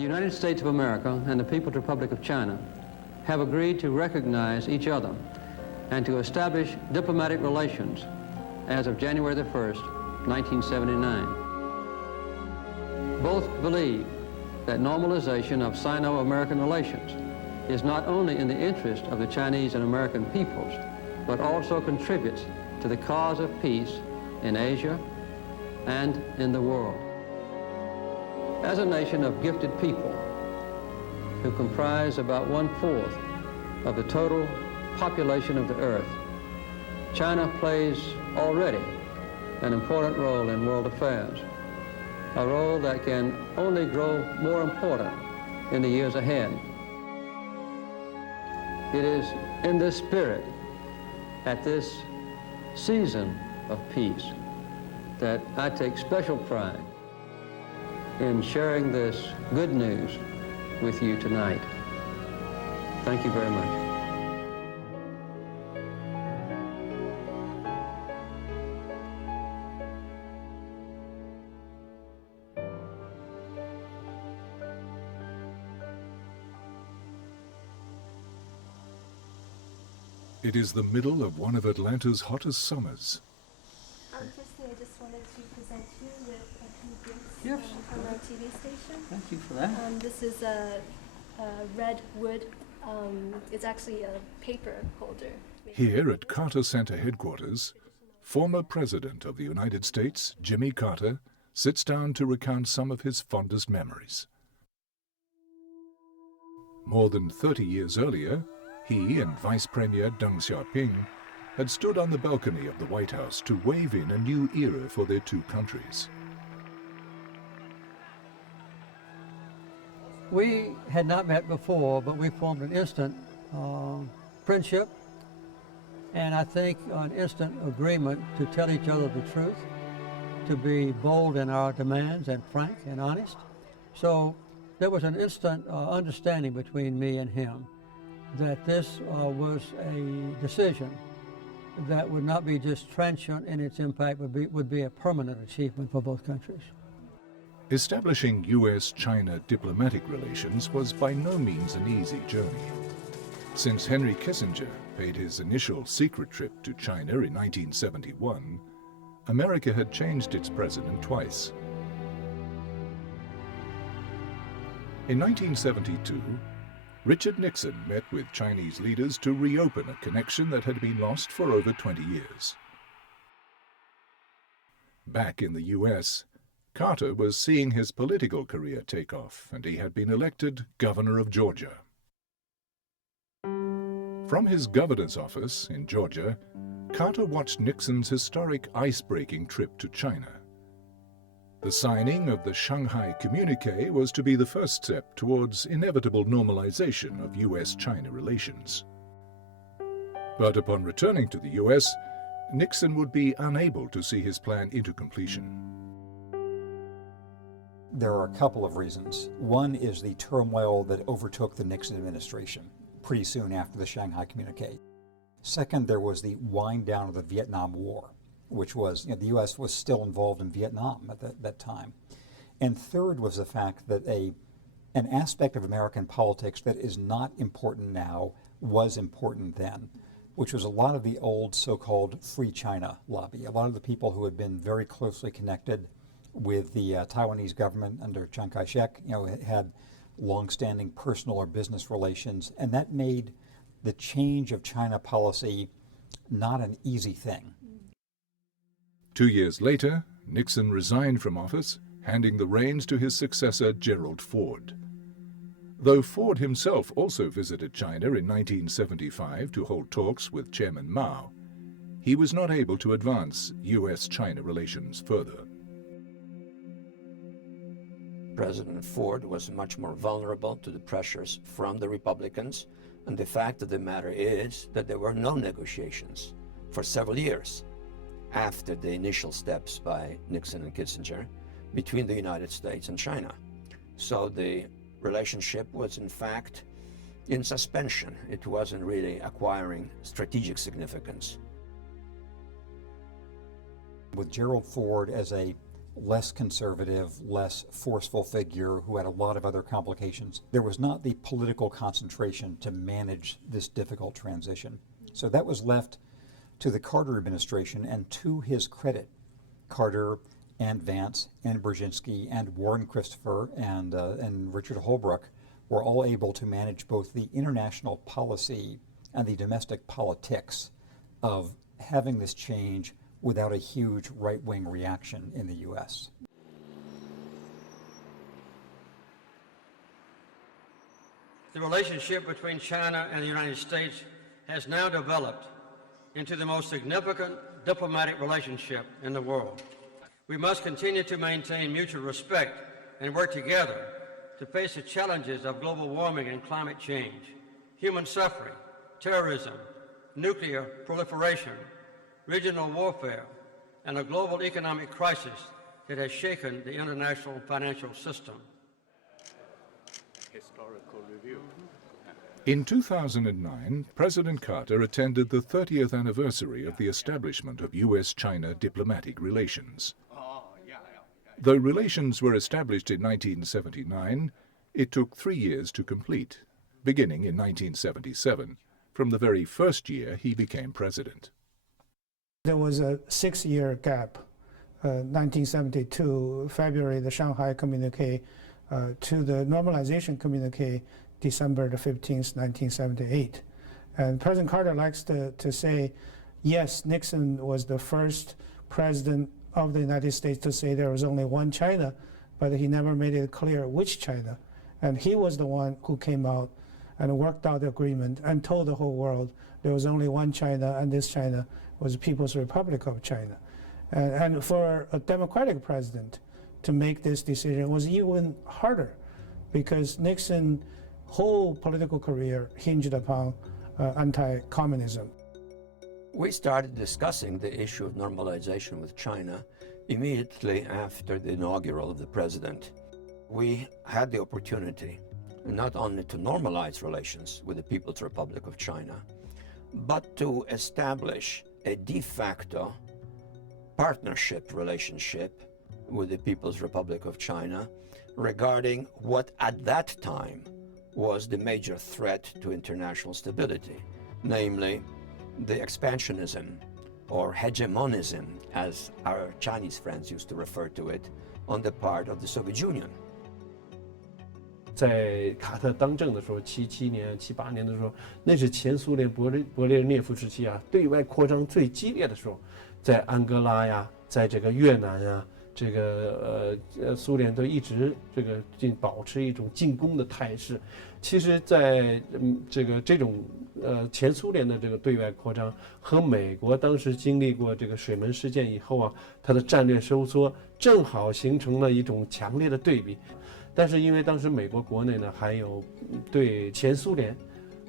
The United States of America and the People's Republic of China have agreed to recognize each other and to establish diplomatic relations as of January the 1st, 1979. Both believe that normalization of Sino-American relations is not only in the interest of the Chinese and American peoples, but also contributes to the cause of peace in Asia and in the world. As a nation of gifted people who comprise about 1/4 of the total population of the earth, China plays already an important role in world affairs, a role that can only grow more important in the years ahead. It is in this spirit, at this season of peace, that I take special pride in sharing this good news with you tonight. Thank you very much. It is the middle of one of Atlanta's hottest summers. Firstly, I just wanted to present you with a few gifts Yes. from our TV station. Thank you for that. This is a red wood. It's actually a paper holder. Here at Carter Center headquarters, former President of the United States, Jimmy Carter, sits down to recount some of his fondest memories. More than 30 years earlier, he and Vice Premier Deng Xiaoping had stood on the balcony of the White House to wave in a new era for their two countries. We had not met before, but we formed an instant friendship, and I think an instant agreement to tell each other the truth, to be bold in our demands and frank and honest. So there was an instant understanding between me and him that this was a decision that would not be just transient in its impact, would be a permanent achievement for both countries. Establishing U.S.-China diplomatic relations was by no means an easy journey. Since Henry Kissinger paid his initial secret trip to China in 1971, America had changed its president twice. In 1972, Richard Nixon met with Chinese leaders to reopen a connection that had been lost for over 20 years. Back in the U.S., Carter was seeing his political career take off, and he had been elected governor of Georgia. From his governor's office in Georgia, Carter watched Nixon's historic ice-breaking trip to China. The signing of the Shanghai Communique was to be the first step towards inevitable normalization of U.S.-China relations. But upon returning to the U.S., Nixon would be unable to see his plan into completion. There are a couple of reasons. One is the turmoil that overtook the Nixon administration pretty soon after the Shanghai Communique. Second, there was the wind down of the Vietnam War, which was, the U.S. was still involved in Vietnam at that time. And third was the fact that an aspect of American politics that is not important now was important then, which was a lot of the old so-called Free China lobby. A lot of the people who had been very closely connected with the Taiwanese government under Chiang Kai-shek, had long-standing personal or business relations, and that made the change of China policy not an easy thing. 2 years later, Nixon resigned from office, handing the reins to his successor, Gerald Ford. Though Ford himself also visited China in 1975 to hold talks with Chairman Mao, he was not able to advance U.S.-China relations further. President Ford was much more vulnerable to the pressures from the Republicans, and the fact of the matter is that there were no negotiations for several years after the initial steps by Nixon and Kissinger between the United States and China. So the relationship was in fact in suspension. It wasn't really acquiring strategic significance. With Gerald Ford as a less conservative, less forceful figure who had a lot of other complications. There was not the political concentration to manage this difficult transition. So that was left to the Carter administration, and to his credit, Carter and Vance and Brzezinski and Warren Christopher and Richard Holbrooke were all able to manage both the international policy and the domestic politics of having this change without a huge right-wing reaction in the U.S. The relationship between China and the United States has now developed into the most significant diplomatic relationship in the world. We must continue to maintain mutual respect and work together to face the challenges of global warming and climate change, human suffering, terrorism, nuclear proliferation, regional warfare, and a global economic crisis that has shaken the international financial system. Historical review. In 2009, President Carter attended the 30th anniversary of the establishment of U.S.-China diplomatic relations. Though relations were established in 1979, it took 3 years to complete, beginning in 1977, from the very first year he became president. There was a 6-year gap, 1972, February, the Shanghai Communique, to the normalization communique, December the 15th, 1978. And President Carter likes to say, yes, Nixon was the first president of the United States to say there was only one China, but he never made it clear which China. And he was the one who came out and worked out the agreement and told the whole world there was only one China, and this China was the People's Republic of China. And for a Democratic president to make this decision was even harder, because Nixon's whole political career hinged upon anti-communism. We started discussing the issue of normalization with China immediately after the inaugural of the president. We had the opportunity not only to normalize relations with the People's Republic of China, but to establish a de facto partnership relationship with the People's Republic of China regarding what at that time was the major threat to international stability, namely the expansionism or hegemonism, as our Chinese friends used to refer to it, on the part of the Soviet Union. 在卡特当政的时候，77年、78年的时候，那是前苏联勃列日涅夫时期啊，对外扩张最激烈的时候，在安哥拉呀，在这个越南呀，这个苏联都一直保持一种进攻的态势。其实在这种前苏联的这个对外扩张和美国当时经历过这个水门事件以后啊，它的战略收缩正好形成了一种强烈的对比。但是因为当时美国国内呢还有对前苏联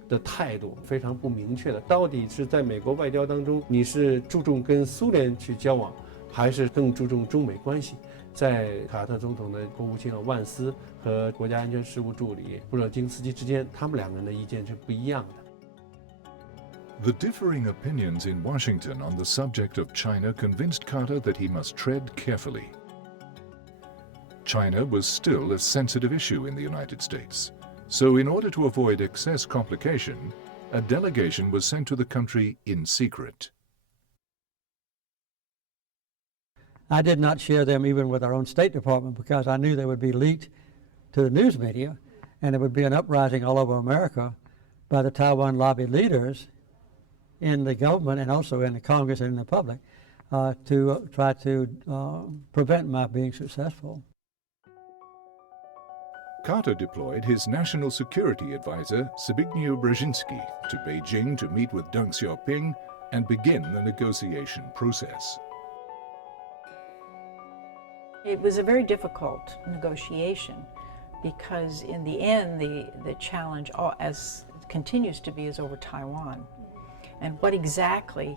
的态度非常不明确的，到底是在美国外交当中你是注重跟苏联去交往，还是更注重中美关系？在卡特总统的国务卿万斯和国家安全事务助理布热津斯基之间，他们两个人的意见是不一样的。 The differing opinions in Washington on the subject of China convinced Carter that he must tread carefully. China was still a sensitive issue in the United States, so in order to avoid excess complication, a delegation was sent to the country in secret. I did not share them even with our own State Department, because I knew they would be leaked to the news media, and there would be an uprising all over America by the Taiwan lobby leaders in the government and also in the Congress and in the public to try to prevent my being successful. Carter deployed his national security advisor, Zbigniew Brzezinski, to Beijing to meet with Deng Xiaoping and begin the negotiation process. It was a very difficult negotiation because in the end the challenge, as continues to be, is over Taiwan. And what exactly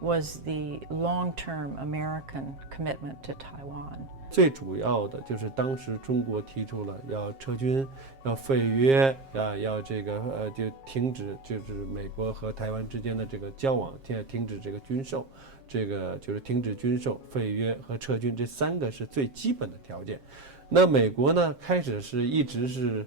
was the long-term American commitment to Taiwan? 最主要的就是当时中国提出了要撤军、要废约、要就停止就是美国和台湾之间的这个交往，停止这个军售，这个就是停止军售、废约和撤军，这3个是最基本的条件。那美国呢，开始一直是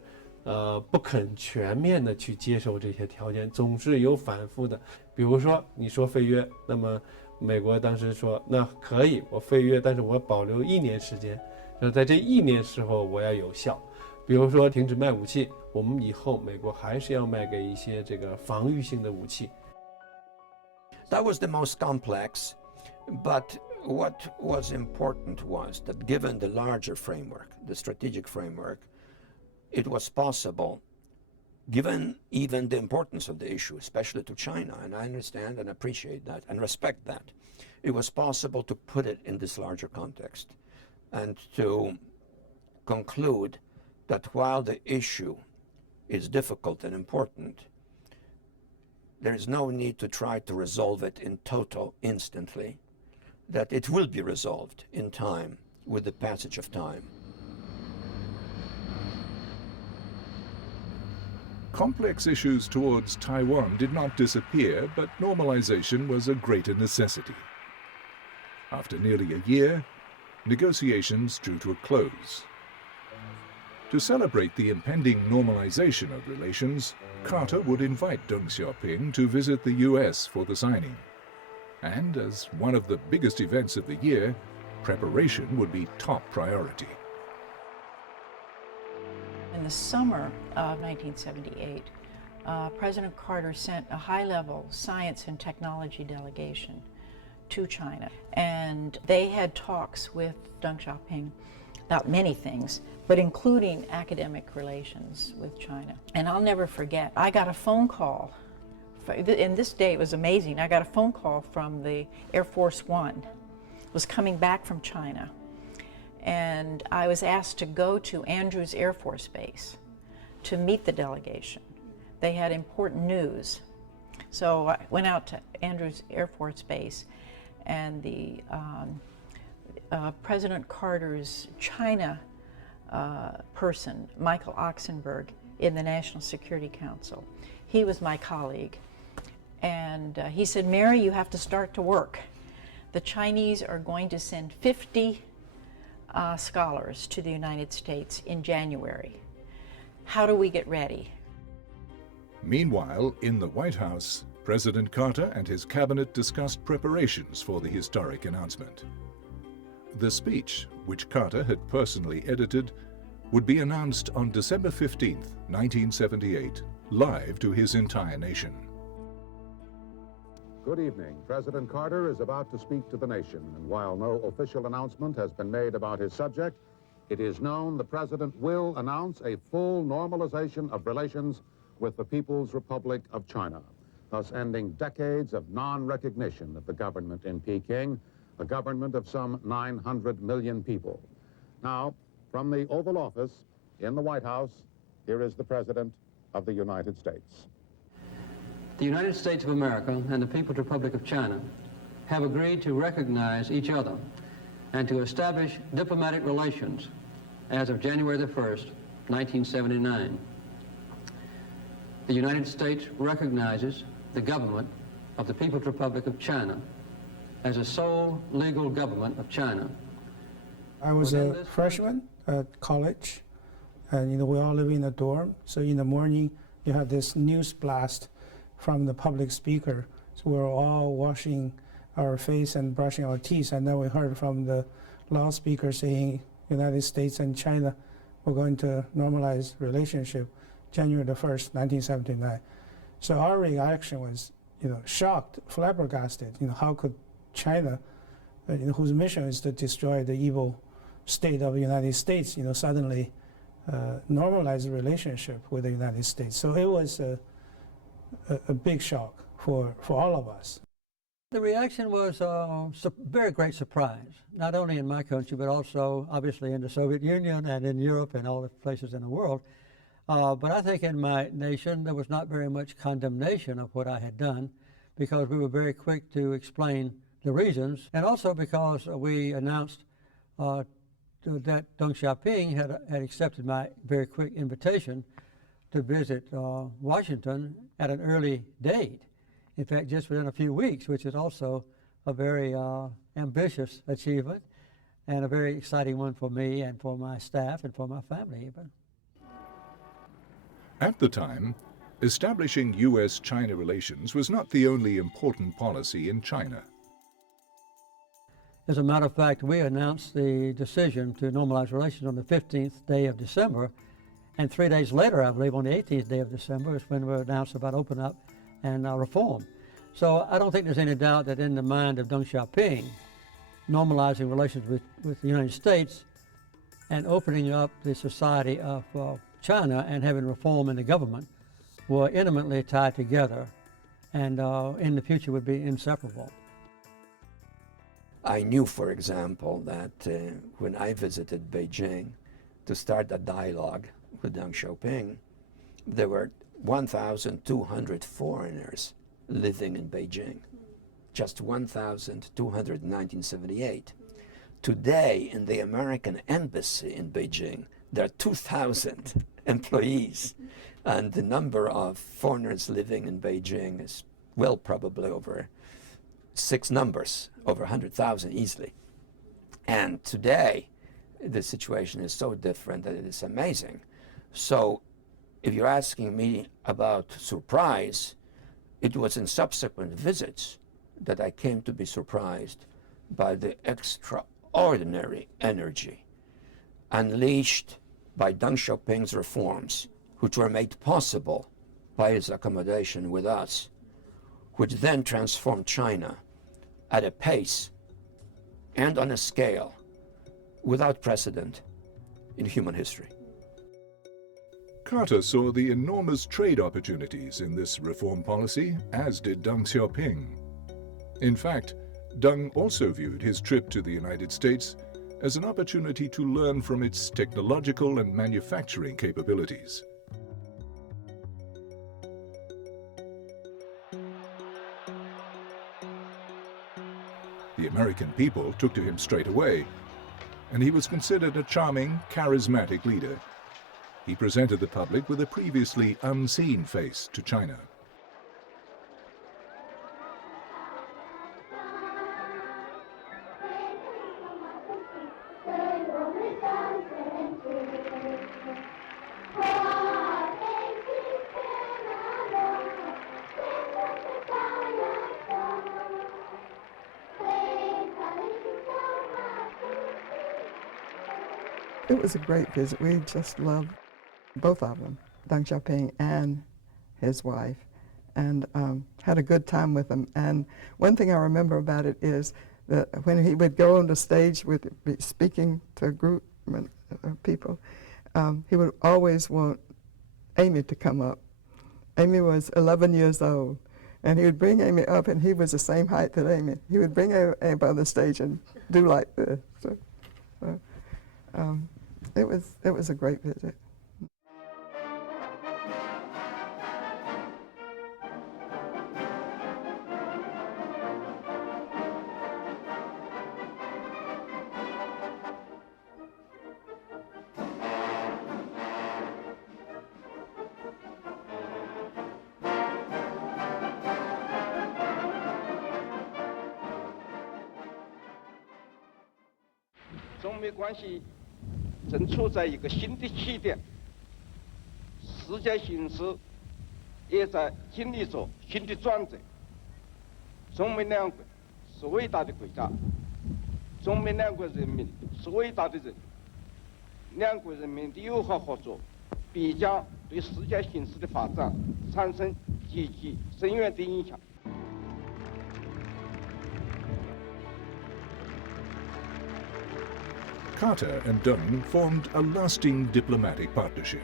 不肯全面的去接受这些条件，总是有反复的。比如说你说废约，那么美国当时说那可以，我废约，但是我保留1年时间，在这1年时候我要有效。比如说停止卖武器，我们以后美国还是要卖给一些这个防御性的武器。That was the most complex, but what was important was that given the larger framework, the strategic framework, it was possible, given even the importance of the issue, especially to China, and I understand and appreciate that and respect that, it was possible to put it in this larger context and to conclude that while the issue is difficult and important, there is no need to try to resolve it in toto instantly, that it will be resolved in time with the passage of time. Complex issues towards Taiwan did not disappear, but normalization was a greater necessity. After nearly a year, negotiations drew to a close. To celebrate the impending normalization of relations, Carter would invite Deng Xiaoping to visit the US for the signing. And as one of the biggest events of the year, preparation would be top priority. In the summer of 1978, President Carter sent a high-level science and technology delegation to China, and they had talks with Deng Xiaoping about many things, but including academic relations with China. And I'll never forget, I got a phone call, and this day it was amazing, I got a phone call from the Air Force One, was coming back from China, and I was asked to go to Andrews Air Force Base to meet the delegation. They had important news. So I went out to Andrews Air Force Base, and the President Carter's China person, Michael Oxenberg, in the National Security Council, he was my colleague. And he said, Mary, you have to start to work. The Chinese are going to send 50 scholars to the United States in January. How do we get ready? Meanwhile, in the White House, President Carter and his cabinet discussed preparations for the historic announcement. The speech, which Carter had personally edited, would be announced on December 15, 1978, live to his entire nation. Good evening. President Carter is about to speak to the nation, and while no official announcement has been made about his subject, it is known the President will announce a full normalization of relations with the People's Republic of China, thus ending decades of non-recognition of the government in Peking, a government of some 900 million people. Now, from the Oval Office in the White House, here is the President of the United States. The United States of America and the People's Republic of China have agreed to recognize each other and to establish diplomatic relations as of January the 1st, 1979. The United States recognizes the government of the People's Republic of China as a sole legal government of China. I was a freshman at college, and we all live in a dorm. So in the morning, you have this news blast from the public speaker. So we were all washing our face and brushing our teeth, and then we heard from the loudspeaker saying United States and China were going to normalize relationship January the 1st, 1979. So our reaction was, shocked, flabbergasted. How could China, whose mission is to destroy the evil state of the United States, suddenly normalize the relationship with the United States? So it was a big shock for all of us. The reaction was very great surprise, not only in my country, but also obviously in the Soviet Union and in Europe and all the places in the world. But I think in my nation, there was not very much condemnation of what I had done, because we were very quick to explain the reasons, and also because we announced that Deng Xiaoping had accepted my very quick invitation to visit Washington at an early date. In fact, just within a few weeks, which is also a very ambitious achievement and a very exciting one for me and for my staff and for my family even. At the time, establishing U.S.-China relations was not the only important policy in China. As a matter of fact, we announced the decision to normalize relations on the 15th day of December, and 3 days later, I believe on the 18th day of December, is when we announced about open up and reform. So I don't think there's any doubt that in the mind of Deng Xiaoping, normalizing relations with the United States and opening up the society of China and having reform in the government were intimately tied together and in the future would be inseparable. I knew, for example, that when I visited Beijing to start a dialogue with Deng Xiaoping, there were 1,200 foreigners living in Beijing, just 1,200 in 1978. Today, in the American embassy in Beijing, there are 2,000 employees, and the number of foreigners living in Beijing is, well, probably over 6 numbers, over 100,000 easily. And today, the situation is so different that it is amazing. So if you're asking me about surprise, it was in subsequent visits that I came to be surprised by the extraordinary energy unleashed by Deng Xiaoping's reforms, which were made possible by his accommodation with us, which then transformed China at a pace and on a scale without precedent in human history. Carter saw the enormous trade opportunities in this reform policy, as did Deng Xiaoping. In fact, Deng also viewed his trip to the United States as an opportunity to learn from its technological and manufacturing capabilities. The American people took to him straight away, and he was considered a charming, charismatic leader. He presented the public with a previously unseen face to China. It was a great visit. We just loved both of them, Deng Xiaoping and his wife, and had a good time with them. And one thing I remember about it is that when he would go on the stage with speaking to a group of people, he would always want Amy to come up. Amy was 11 years old, and he would bring Amy up, and he was the same height that Amy. He would bring Amy up on the stage and do like this. It was a great visit.中美关系正处在一个新的起点，世界形势也在经历着新的转折。中美两国是伟大的国家，中美两国人民是伟大的人，两国人民的友好合作必将对世界形势的发展产生积极深远的影响。Carter and Deng formed a lasting diplomatic partnership.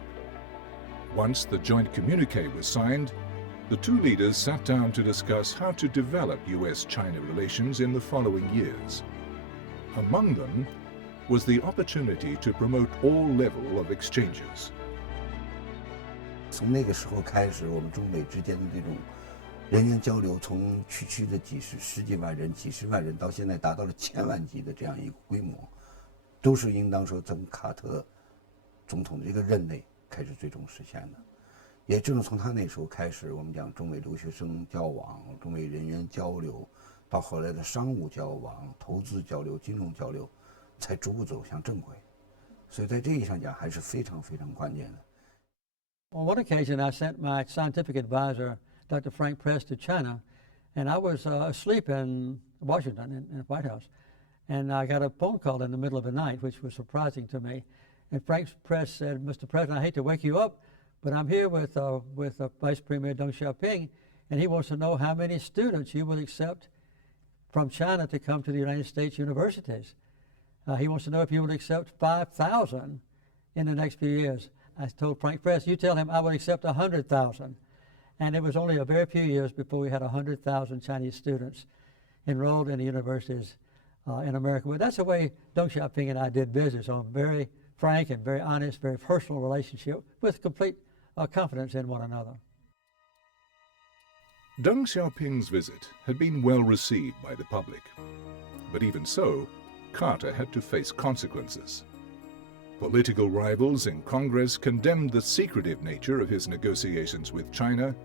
Once the joint communique was signed, the two leaders sat down to discuss how to develop U.S.-China relations in the following years. Among them was the opportunity to promote all level of exchanges. 从那个时候开始，我们中美之间的这种人员交流，从区区的十几万人、几十万人，到现在达到了1000万级的这样一个规模。 都是应当说从卡特总统的这个任内开始最终实现的，也正是从他那时候开始，我们讲中美留学生交往、中美人员交流，到后来的商务交往、投资交流、金融交流，才逐步走向正轨。所以在这意义上讲，还是非常非常关键的。On one occasion, I sent my scientific advisor, Dr. Frank Press, to China, and I was asleep in Washington, in the White House, and I got a phone call in the middle of the night, which was surprising to me. And Frank Press said, "Mr. President, I hate to wake you up, but I'm here with Vice Premier Deng Xiaoping, and he wants to know how many students you will accept from China to come to the United States universities. He wants to know if you will accept 5,000 in the next few years." I told Frank Press, "You tell him I will accept 100,000." And it was only a very few years before we had 100,000 Chinese students enrolled in the universities in America. But that's the way Deng Xiaoping and I did business, on a very frank and very honest, very personal relationship with complete confidence in one another. Deng Xiaoping's visit had been well received by the public. But even so, Carter had to face consequences. Political rivals in Congress condemned the secretive nature of his negotiations with China,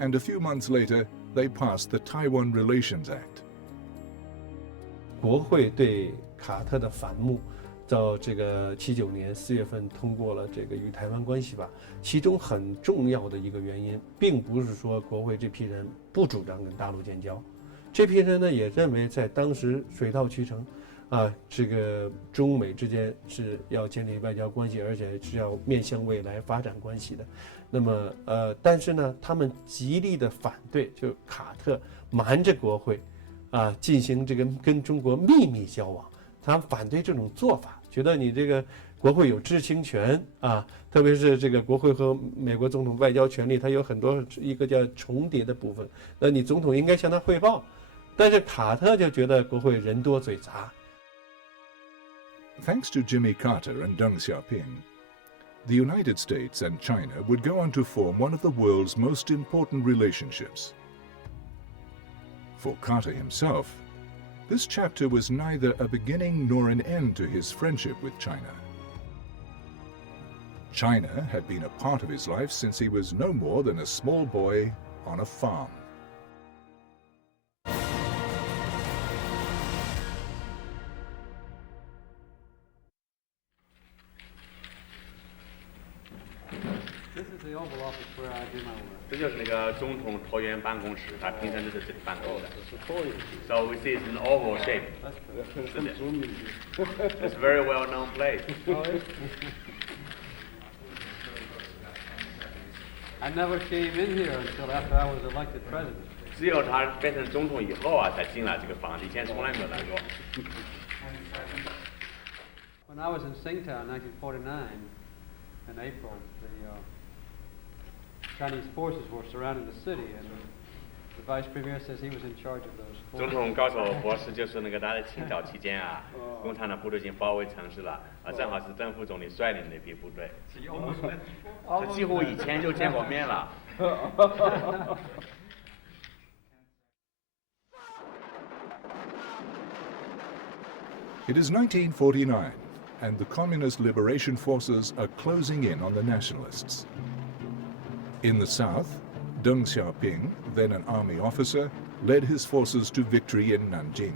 and a few months later, they passed the Taiwan Relations Act. 国会对卡特的反目，到这个79年4月份通过了这个与台湾关系法。其中很重要的一个原因，并不是说国会这批人不主张跟大陆建交，这批人呢也认为在当时水到渠成。这个中美之间是要建立外交关系，而且是要面向未来发展关系的。那么，但是呢，他们极力的反对，就卡特瞒着国会，进行这个跟中国秘密交往，他反对这种做法，觉得你这个国会有知情权特别是这个国会和美国总统外交权力，它有很多一个叫重叠的部分，那你总统应该向他汇报。但是卡特就觉得国会人多嘴杂。Thanks to Jimmy Carter and Deng Xiaoping, the United States and China would go on to form one of the world's most important relationships. For Carter himself, this chapter was neither a beginning nor an end to his friendship with China. China had been a part of his life since he was no more than a small boy on a farm. This is the Oval Office where I do my work. 这就是那个总统椭圆办公室，他平常都在这里办公的。So we see it's an oval shape. It's a very well-known place. I never came in here until after I was elected president. 只有他变成总统以后才进了这个房子，以前从来没有来过。When I was in Tsingtao in 1949, in April, the Chinese forces were surrounding the city, and the vice premier says he was in charge of those forces. 总统告诉我博士，就是那个他在清剿期间共产党部队已经包围城市了，正好是邓副总理率领那批部队，几乎以前就见过面了。It is 1949, and the Communist Liberation Forces are closing in on the nationalists. In the south, Deng Xiaoping, then an army officer, led his forces to victory in Nanjing.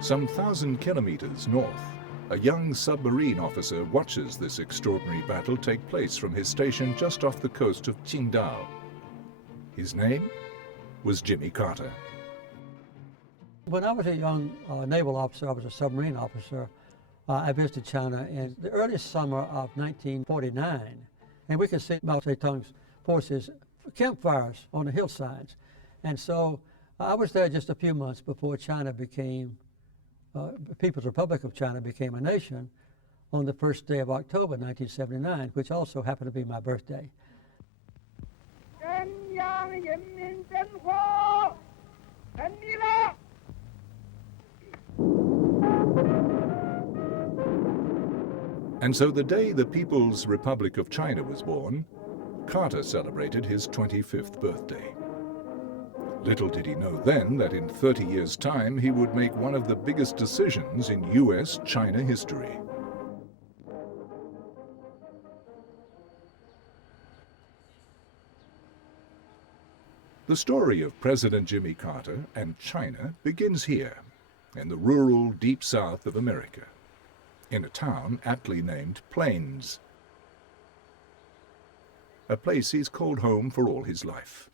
Some 1,000 kilometers north, a young submarine officer watches this extraordinary battle take place from his station just off the coast of Qingdao. His name was Jimmy Carter. When I was a young naval officer, I was a submarine officer. I visited China in the early summer of 1949, and we could see Mao Zedong's forces campfires on the hillsides. And so I was there just a few months before China became, the People's Republic of China became a nation on the first day of October 1979, which also happened to be my birthday. And so the day the People's Republic of China was born, Carter celebrated his 25th birthday. Little did he know then that in 30 years' time he would make one of the biggest decisions in U.S.-China history. The story of President Jimmy Carter and China begins here, in the rural deep south of America, in a town aptly named Plains, a place he's called home for all his life.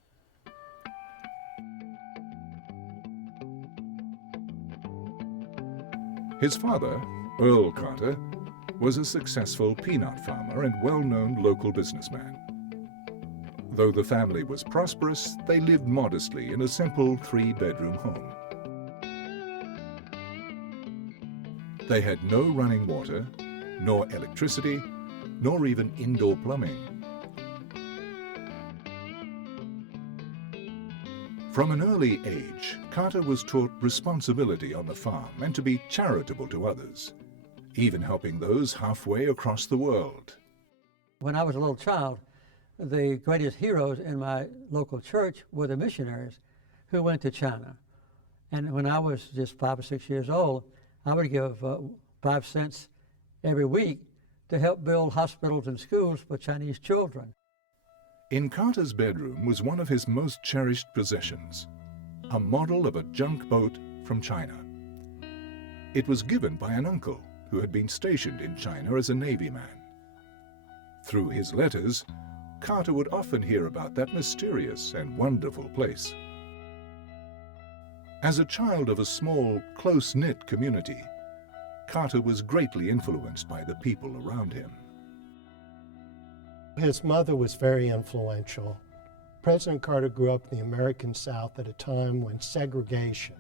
His father, Earl Carter, was a successful peanut farmer and well-known local businessman. Though the family was prosperous, they lived modestly in a simple 3-bedroom home. They had no running water, nor electricity, nor even indoor plumbing. From an early age, Carter was taught responsibility on the farm and to be charitable to others, even helping those halfway across the world. When I was a little child, the greatest heroes in my local church were the missionaries who went to China. And when I was just 5 or 6 years old, I would give 5 cents every week to help build hospitals and schools for Chinese children. In Carter's bedroom was one of his most cherished possessions, a model of a junk boat from China. It was given by an uncle who had been stationed in China as a Navy man. Through his letters, Carter would often hear about that mysterious and wonderful place. As a child of a small, close-knit community, Carter was greatly influenced by the people around him. His mother was very influential. President Carter grew up in the American South at a time when segregation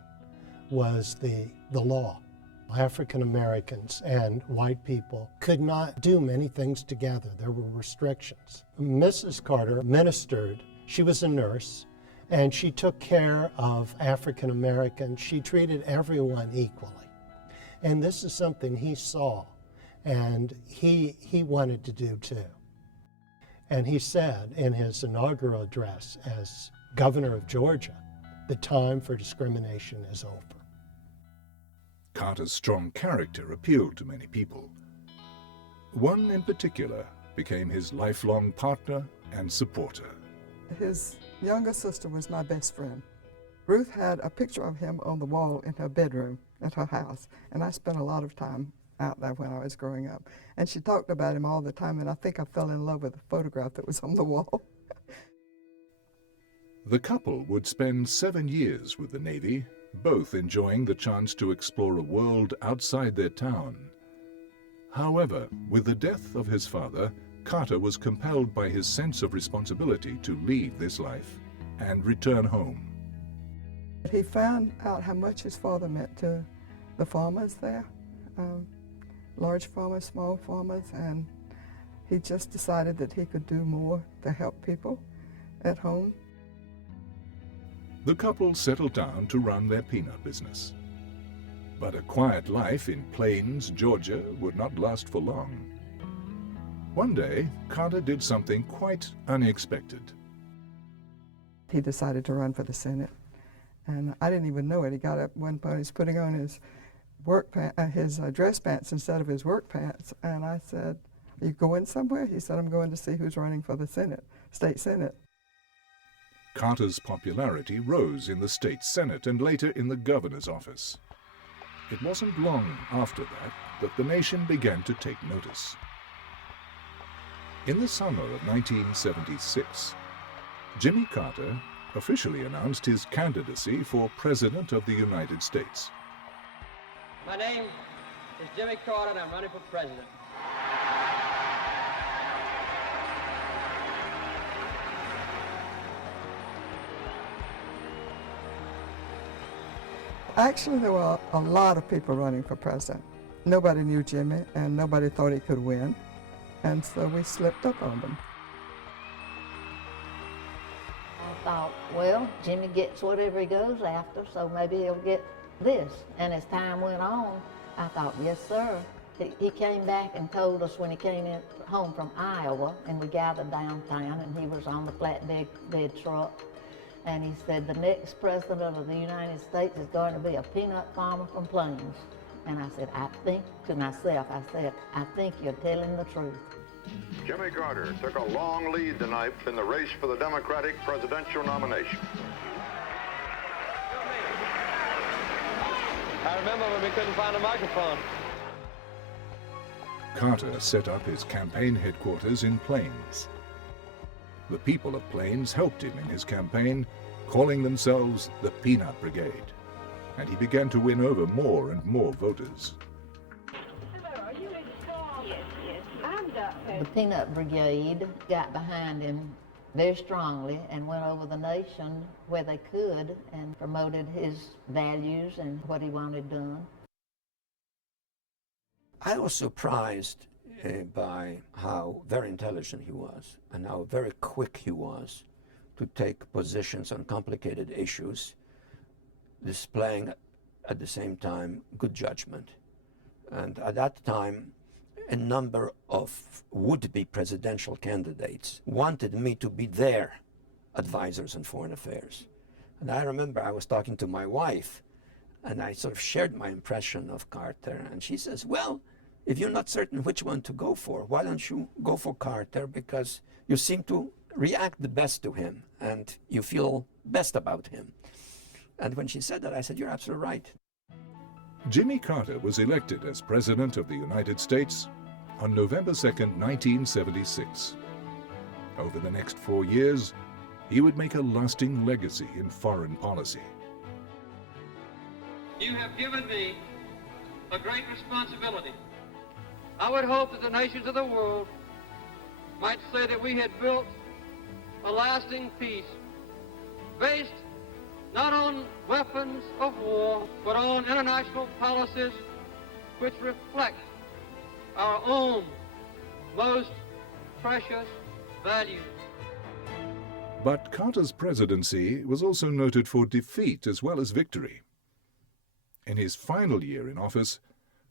was the law. African Americans and white people could not do many things together. There were restrictions. Mrs. Carter ministered. She was a nurse, and she took care of African Americans. She treated everyone equally. And this is something he saw, and he wanted to do too. And he said in his inaugural address as governor of Georgia, the time for discrimination is over. Carter's strong character appealed to many people. One in particular became his lifelong partner and supporter. His younger sister was my best friend. Ruth had a picture of him on the wall in her bedroom at her house, and I spent a lot of time out there when I was growing up. And she talked about him all the time, and I think I fell in love with the photograph that was on the wall. The couple would spend 7 years with the Navy, both enjoying the chance to explore a world outside their town. However, with the death of his father, Carter was compelled by his sense of responsibility to leave this life and return home. He found out how much his father meant to the farmers there, large farmers, small farmers, and he just decided that he could do more to help people at home. The couple settled down to run their peanut business. But a quiet life in Plains, Georgia would not last for long. One day, Carter did something quite unexpected. He decided to run for the Senate, and I didn't even know it. He got up one point, he's putting on his dress pants instead of his work pants, and I said, "Are you going somewhere?" He said, "I'm going to see who's running for the Senate, state Senate." Carter's popularity rose in the state Senate and later in the governor's office. It wasn't long after that the nation began to take notice. In the summer of 1976, Jimmy Carter officially announced his candidacy for President of the United States. My name is Jimmy Carter, and I'm running for president. Actually, there were a lot of people running for president. Nobody knew Jimmy, and nobody thought he could win, and so we slipped up on them. I thought, well, Jimmy gets whatever he goes after, so maybe he'll get this. And as time went on, I thought, yes, sir. He came back and told us when he came in home from Iowa, and we gathered downtown, and he was on the flatbed truck. And he said, the next president of the United States is going to be a peanut farmer from Plains. And I said, I think to myself, I said, I think you're telling the truth. Jimmy Carter took a long lead tonight in the race for the Democratic presidential nomination. I remember when we couldn't find a microphone. Carter set up his campaign headquarters in Plains. The people of Plains helped him in his campaign, calling themselves the Peanut Brigade, and he began to win over more and more voters. The Peanut Brigade got behind him very strongly and went over the nation where they could and promoted his values and what he wanted done. I was surprised by how very intelligent he was and how very quick he was to take positions on complicated issues, displaying at the same time good judgment. And at that time, a number of would-be presidential candidates wanted me to be their advisors on foreign affairs. And I remember I was talking to my wife, and I sort of shared my impression of Carter, and she says, well, if you're not certain which one to go for, why don't you go for Carter, because you seem to react the best to him, and you feel best about him. And when she said that, I said, you're absolutely right. Jimmy Carter was elected as President of the United States on November 2nd, 1976. Over the next 4 years, he would make a lasting legacy in foreign policy. You have given me a great responsibility. I would hope that the nations of the world might say that we had built a lasting peace based not on weapons of war, but on international policies which reflect our own most precious values. But Carter's presidency was also noted for defeat as well as victory. In his final year in office,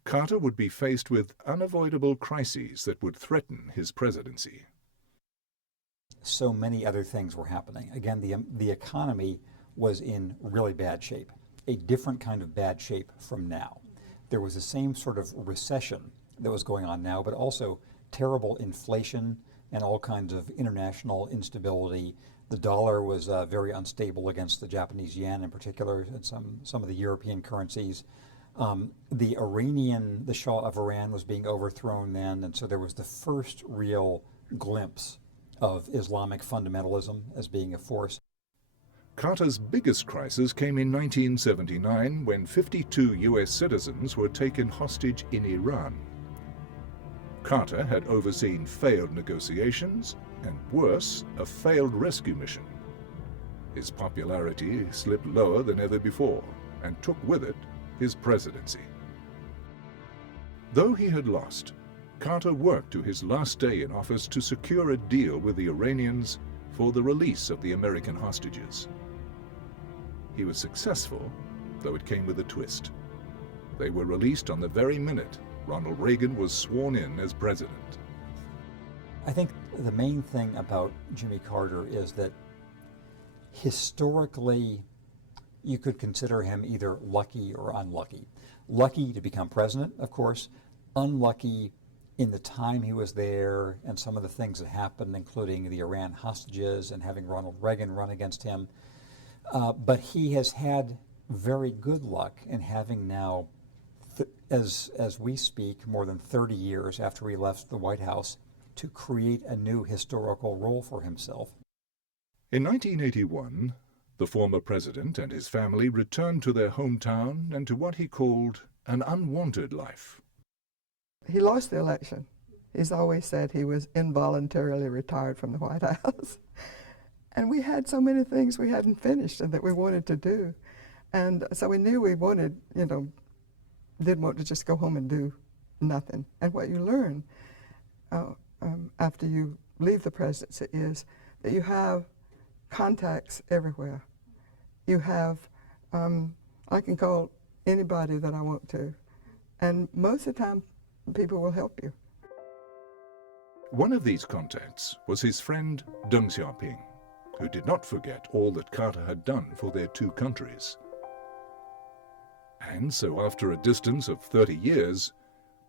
Carter would be faced with unavoidable crises that would threaten his presidency. So many other things were happening. Again, the economy was in really bad shape, a different kind of bad shape from now. There was the same sort of recession that was going on now, but also terrible inflation and all kinds of international instability. The dollar was very unstable against the Japanese yen in particular, and some of the European currencies. The Shah of Iran was being overthrown then, and so there was the first real glimpse of Islamic fundamentalism as being a force. Carter's biggest crisis came in 1979 when 52 U.S. citizens were taken hostage in Iran. Carter had overseen failed negotiations and, worse, a failed rescue mission. His popularity slipped lower than ever before and took with it his presidency. Though he had lost, Carter worked to his last day in office to secure a deal with the Iranians for the release of the American hostages. He was successful, though it came with a twist. They were released on the very minute Ronald Reagan was sworn in as president. I think the main thing about Jimmy Carter is that historically you could consider him either lucky or unlucky. Lucky to become president, of course, unlucky in the time he was there and some of the things that happened, including the Iran hostages and having Ronald Reagan run against him. But he has had very good luck in having now, as we speak, more than 30 years after he left the White House, to create a new historical role for himself. In 1981, the former president and his family returned to their hometown and to what he called an unwanted life. He lost the election. He's always said he was involuntarily retired from the White House. And we had so many things we hadn't finished and that we wanted to do. And so we knew we wanted, didn't want to just go home and do nothing. And what you learn after you leave the presidency is that you have contacts everywhere. You have, I can call anybody that I want to. And most of the time, people will help you. One of these contacts was his friend Deng Xiaoping, who did not forget all that Carter had done for their two countries. And so after a distance of 30 years,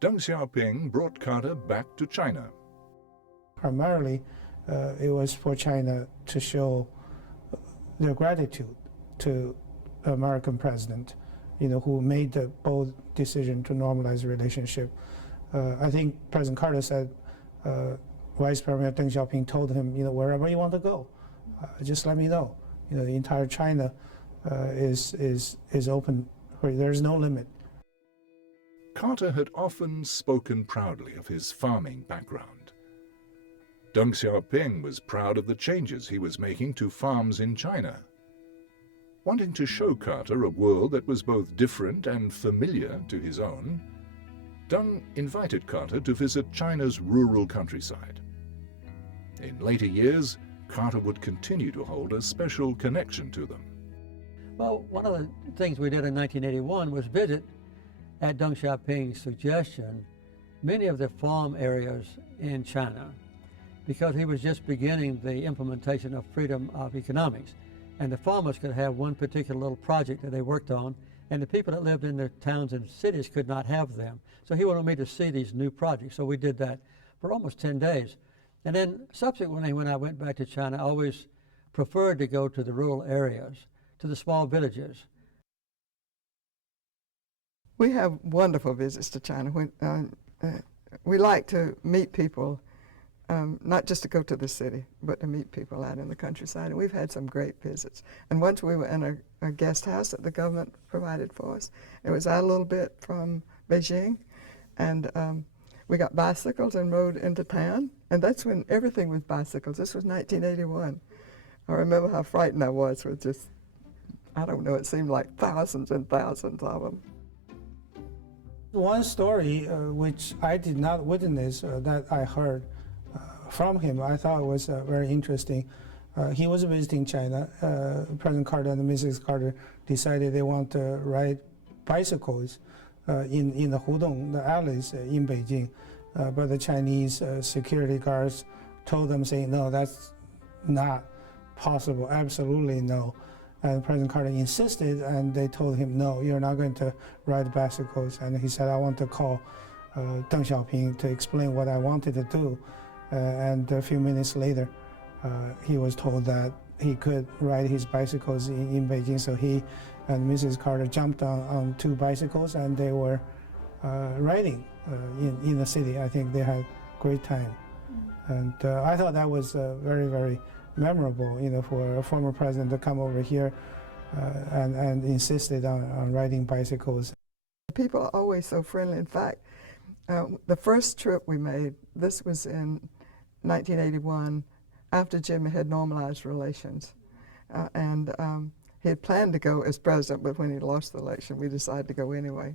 Deng Xiaoping brought Carter back to China. Primarily, it was for China to show their gratitude to the American president, who made the bold decision to normalize the relationship. I think President Carter said Vice Premier Deng Xiaoping told him, wherever you want to go, just let me know. The entire China is open, there's no limit. Carter had often spoken proudly of his farming background. Deng Xiaoping was proud of the changes he was making to farms in China. Wanting to show Carter a world that was both different and familiar to his own, Deng invited Carter to visit China's rural countryside. In later years, Carter would continue to hold a special connection to them. Well, one of the things we did in 1981 was visit, at Deng Xiaoping's suggestion, many of the farm areas in China, because he was just beginning the implementation of freedom of economics. And the farmers could have one particular little project that they worked on, and the people that lived in their towns and cities could not have them. So he wanted me to see these new projects. So we did that for almost 10 days. And then subsequently, when I went back to China, I always preferred to go to the rural areas, to the small villages. We have wonderful visits to China. We like to meet people, not just to go to the city, but to meet people out in the countryside. And we've had some great visits. And once we were in a guest house that the government provided for us. It was out a little bit from Beijing. And we got bicycles and rode into town. And that's when everything was bicycles. This was 1981. I remember how frightened I was with just, I don't know, it seemed like thousands and thousands of them. One story which I did not witness that I heard from him, I thought was very interesting. He was visiting China. President Carter and Mrs. Carter decided they want to ride bicycles in the Hudong, the alleys in Beijing. But the Chinese security guards told them, saying, no, that's not possible, absolutely no. And President Carter insisted, and they told him, no, you're not going to ride bicycles. And he said, I want to call Deng Xiaoping to explain what I wanted to do. And a few minutes later, he was told that he could ride his bicycles in Beijing. So he and Mrs. Carter jumped on two bicycles, and they were riding in the city. I think they had a great time. And I thought that was very, very memorable, for a former president to come over here and insisted on riding bicycles. People are always so friendly. In fact, the first trip we made, this was in 1981, after Jimmy had normalized relations. And he had planned to go as president, but when he lost the election, we decided to go anyway.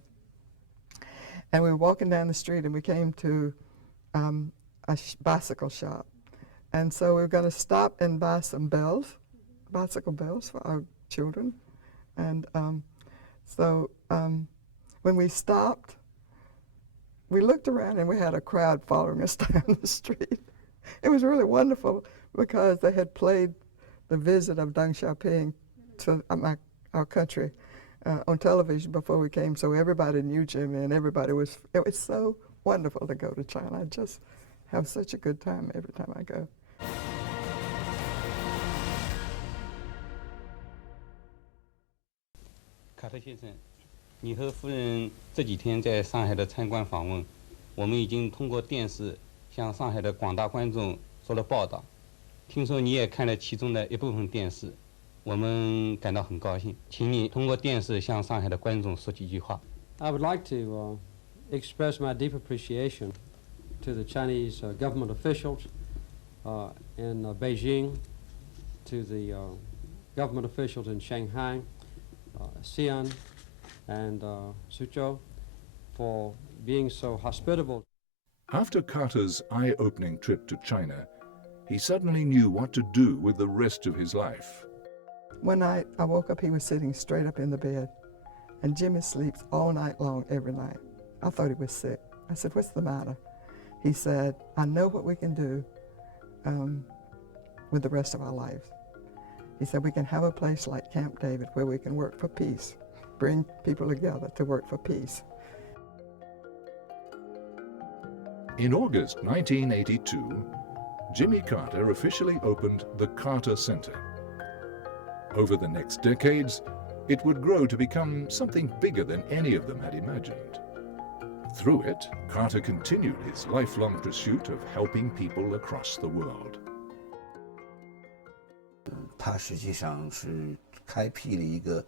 And we were walking down the street, and we came to a bicycle shop. And so we were going to stop and buy some bells, bicycle bells for our children. And when we stopped, we looked around and we had a crowd following us down the street. It was really wonderful because they had played the visit of Deng Xiaoping to our country on television before we came, so everybody knew Jimmy, and it was so wonderful to go to China. I just have such a good time every time I go. Carter 先生，你和夫人这几天在上海的参观访问，我们已经通过电视向上海的广大观众做了报道。听说你也看了其中的一部分电视，我们感到很高兴。请你通过电视向上海的观众说几句话。I would like to express my deep appreciation to the Chinese government officials in Beijing, to the government officials in Shanghai, Xi'an, and Suzhou for being so hospitable. After Carter's eye-opening trip to China, he suddenly knew what to do with the rest of his life. One night I woke up, he was sitting straight up in the bed, and Jimmy sleeps all night long every night. I thought he was sick. I said, what's the matter? He said, I know what we can do with the rest of our lives. He said, we can have a place like Camp David where we can work for peace, bring people together to work for peace. In August 1982, Jimmy Carter officially opened the Carter Center. Over the next decades, it would grow to become something bigger than any of them had imagined. Through it, Carter continued his lifelong pursuit of helping people across the world. 他实际上是开辟了一个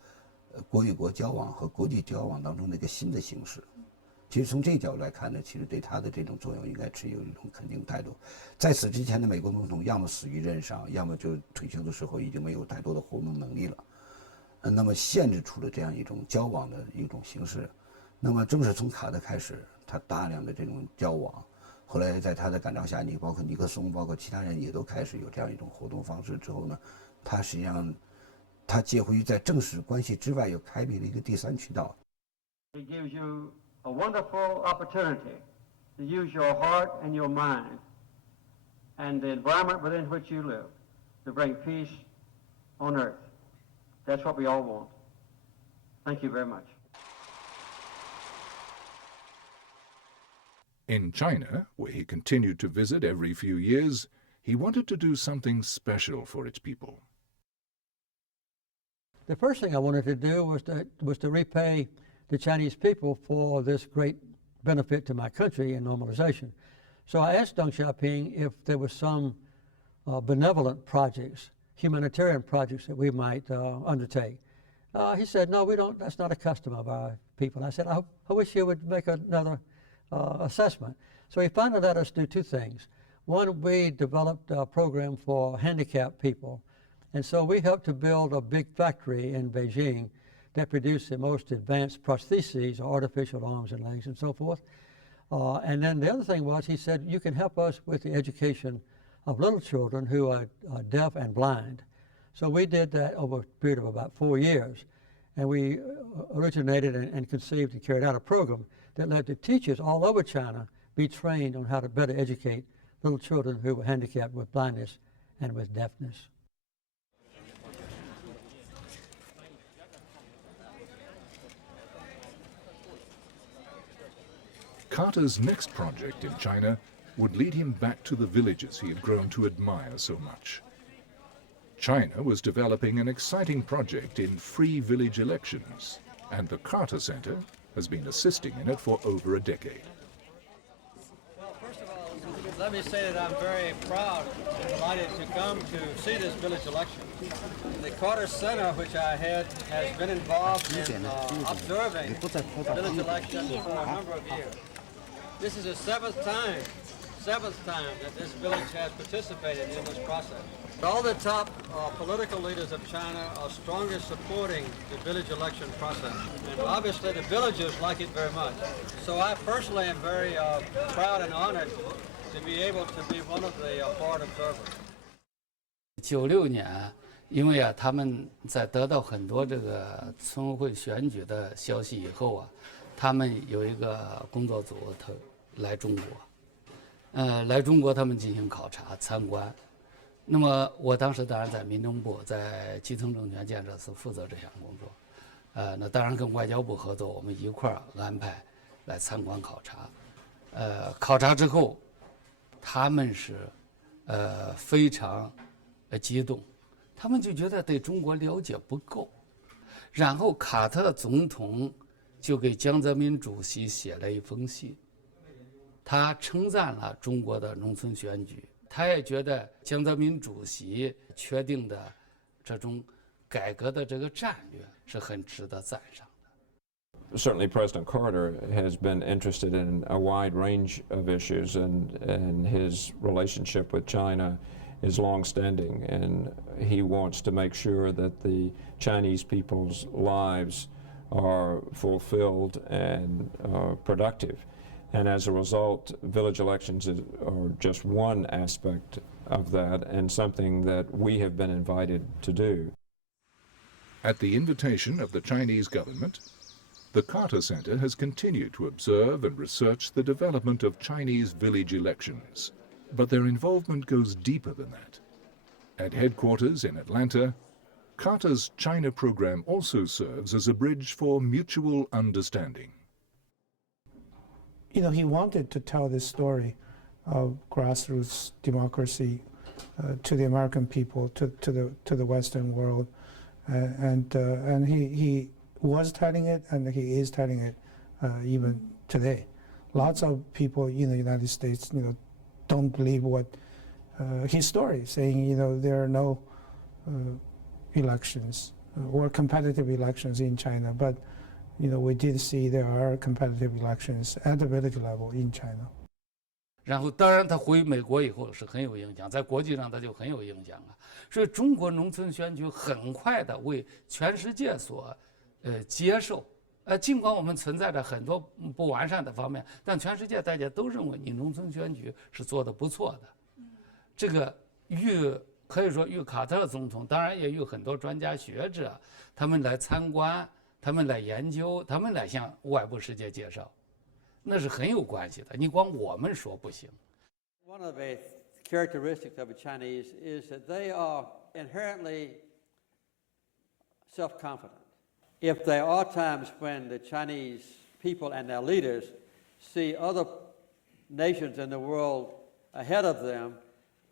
国与国交往和国际交往当中的一个新的形式。其实从这角度来看呢，其实对他的这种作用应该持有一种肯定态度。在此之前的美国总统要么死于任上，要么就退休的时候已经没有太多的活动能力了。那么限制出了这样一种交往的一种形式。那么正是从卡特开始，他大量的这种交往，后来在他的感召下，包括尼克松，包括其他人也都开始有这样一种活动方式之后呢，他实际上他介乎于在正式关系之外，又开辟了一个第三渠道。It gives you a wonderful opportunity to use your heart and your mind and the environment within which you live to bring peace on earth. That's what we all want. Thank you very much. In China, where he continued to visit every few years, he wanted to do something special for its people. The first thing I wanted to do was to repay the Chinese people for this great benefit to my country in normalization. So I asked Deng Xiaoping if there was some benevolent projects, humanitarian projects that we might undertake. He said, no, we don't, that's not a custom of our people. I said, I wish you would make another assessment. So he finally let us do two things. One, we developed a program for handicapped people. And so we helped to build a big factory in Beijing that produced the most advanced prostheses, artificial arms and legs and so forth. And then the other thing was, he said, you can help us with the education of little children who are deaf and blind. So we did that over a period of about 4 years. And we originated and conceived and carried out a program that led to teachers all over China be trained on how to better educate little children who were handicapped with blindness and with deafness. Carter's next project in China would lead him back to the villages he had grown to admire so much. China was developing an exciting project in free village elections, and the Carter Center has been assisting in it for over a decade. Well, first of all, let me say that I'm very proud and delighted to come to see this village election. The Carter Center, which I head, has been involved in observing village elections for a number of years. This is the seventh time that this village has participated in this process. All the top political leaders of China are strongly supporting the village election process. And obviously the villagers like it very much. So I personally am very proud and honored to be able to be one of the board observers. 96年，因为他们在得到很多这个村会选举的消息以后他们有一个工作组来中国，来中国他们进行考察参观。那么我当时当然在民政部，在基层政权建设司负责这项工作，那当然跟外交部合作，我们一块儿安排来参观考察。考察之后，他们是非常激动，他们就觉得对中国了解不够，然后卡特总统就给江泽民主席写了一封信，他称赞了中国的农村选举，他也觉得江泽民主席确定的这种改革的这个战略是很值得赞赏的。 Certainly President Carter has been interested in a wide range of issues, and his relationship with China is long-standing, and he wants to make sure that the Chinese people's lives are fulfilled and productive. And as a result, village elections are just one aspect of that, and something that we have been invited to do. At the invitation of the Chinese government, the Carter Center has continued to observe and research the development of Chinese village elections, but their involvement goes deeper than that. At headquarters in Atlanta, Carter's China program also serves as a bridge for mutual understanding. You know, he wanted to tell this story of grassroots democracy to the American people, to the Western world, and he was telling it, and he is telling it even today. Lots of people in the United States, don't believe what his story, saying there are no elections or competitive elections in China, but we did see there are competitive elections at the village level in China. 然后，当然他回美国以后是很有影响，在国际上他就很有影响啊。所以中国农村选举很快的为全世界所接受。尽管我们存在着很多不完善的方面，但全世界大家都认为你农村选举是做得不错的。这个可以说与卡特总统，当然也有很多专家学者，他们来参观，他们来研究，他们来向外部世界介绍。那是很有关系的，你光我们说不行。One of the characteristics of the Chinese is that they are inherently self-confident. If there are times when the Chinese people and their leaders see other nations in the world ahead of them,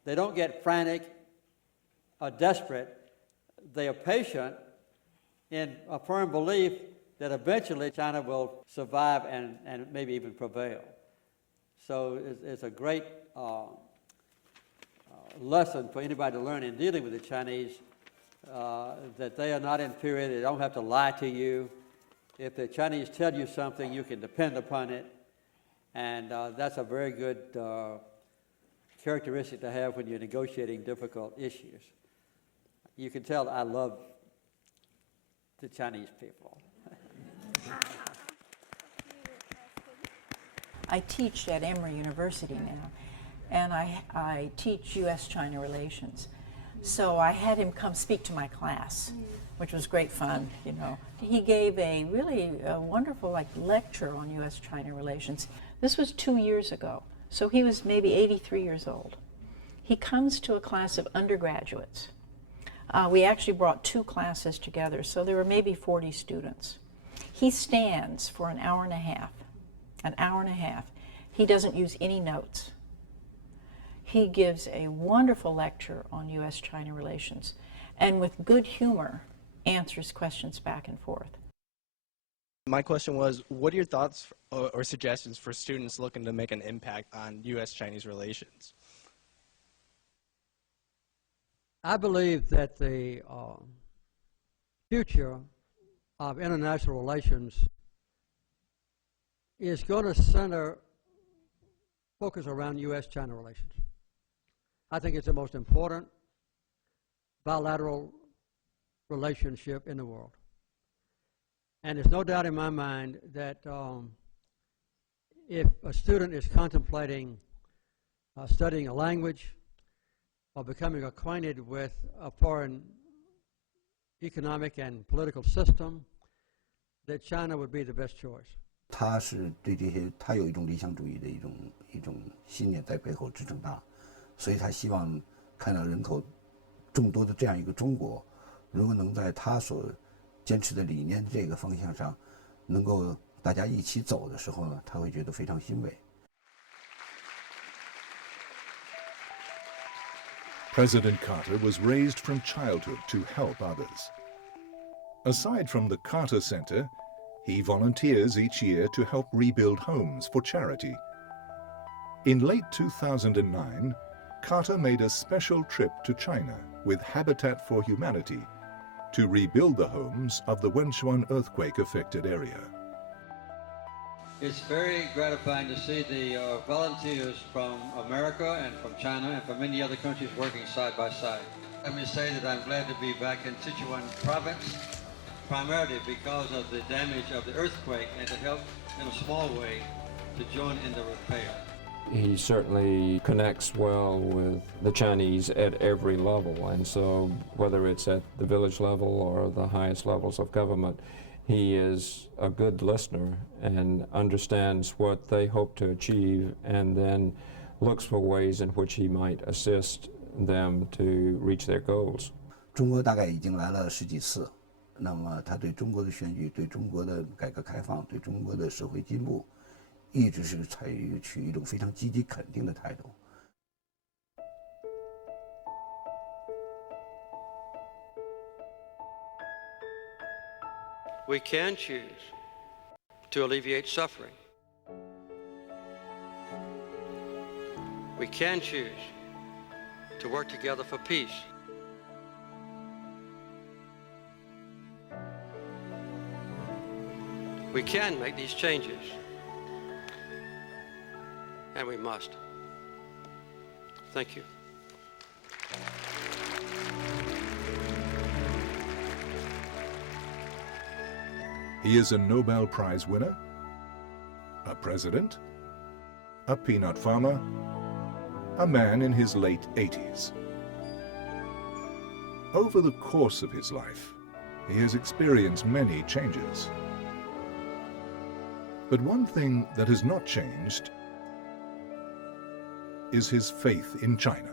they don't get frantic or desperate. They are patient in a firm belief that eventually China will survive and maybe even prevail. So it's a great lesson for anybody to learn in dealing with the Chinese, that they are not inferior, they don't have to lie to you. If the Chinese tell you something, you can depend upon it. And that's a very good characteristic to have when you're negotiating difficult issues. You can tell I love the Chinese people. I teach at Emory University now, and I teach U.S.-China relations. So I had him come speak to my class, which was great fun, He gave a really wonderful lecture on U.S.-China relations. This was 2 years ago, so he was maybe 83 years old. He comes to a class of undergraduates. We actually brought 2 classes together, so there were maybe 40 students. He stands for an hour and a half. He doesn't use any notes. He gives a wonderful lecture on U.S.-China relations, and with good humor answers questions back and forth. My question was, what are your thoughts or suggestions for students looking to make an impact on U.S.-Chinese relations? I believe that the future of international relations is going to focus around U.S.-China relations. I think it's the most important bilateral relationship in the world. And there's no doubt in my mind that if a student is contemplating studying a language or becoming acquainted with a foreign economic and political system, that China would be the best choice. 他是对这些，他有一种理想主义的一种信念在背后支撑他，所以他希望看到人口众多的这样一个中国，如果能在他所坚持的理念这个方向上，能够大家一起走的时候呢，他会觉得非常欣慰。President Carter was raised from childhood to help others. Aside from the Carter Center, he volunteers each year to help rebuild homes for charity. In late 2009, Carter made a special trip to China with Habitat for Humanity to rebuild the homes of the Wenchuan earthquake-affected area. It's very gratifying to see the volunteers from America and from China and from many other countries working side by side. Let me say that I'm glad to be back in Sichuan province, primarily because of the damage of the earthquake, and to help in a small way to join in the repair. He certainly connects well with the Chinese at every level, and so whether it's at the village level or the highest levels of government, he is a good listener and understands what they hope to achieve, and then looks for ways in which he might assist them to reach their goals. 中国大概已经来了10几次，那么他对中国的选举、对中国的改革开放、对中国的社会进步，一直是取一种非常积极肯定的态度。We can choose to alleviate suffering. We can choose to work together for peace. We can make these changes, and we must. Thank you. He is a Nobel Prize winner, a president, a peanut farmer, a man in his late 80s. Over the course of his life, he has experienced many changes. But one thing that has not changed is his faith in China.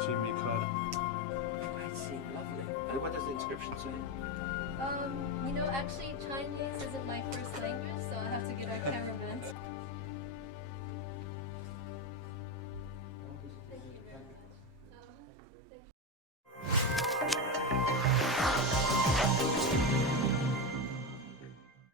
Jimmy Carter. I see, lovely. And what does the inscription say? You know, actually Chinese isn't my first language, so I have to get our camera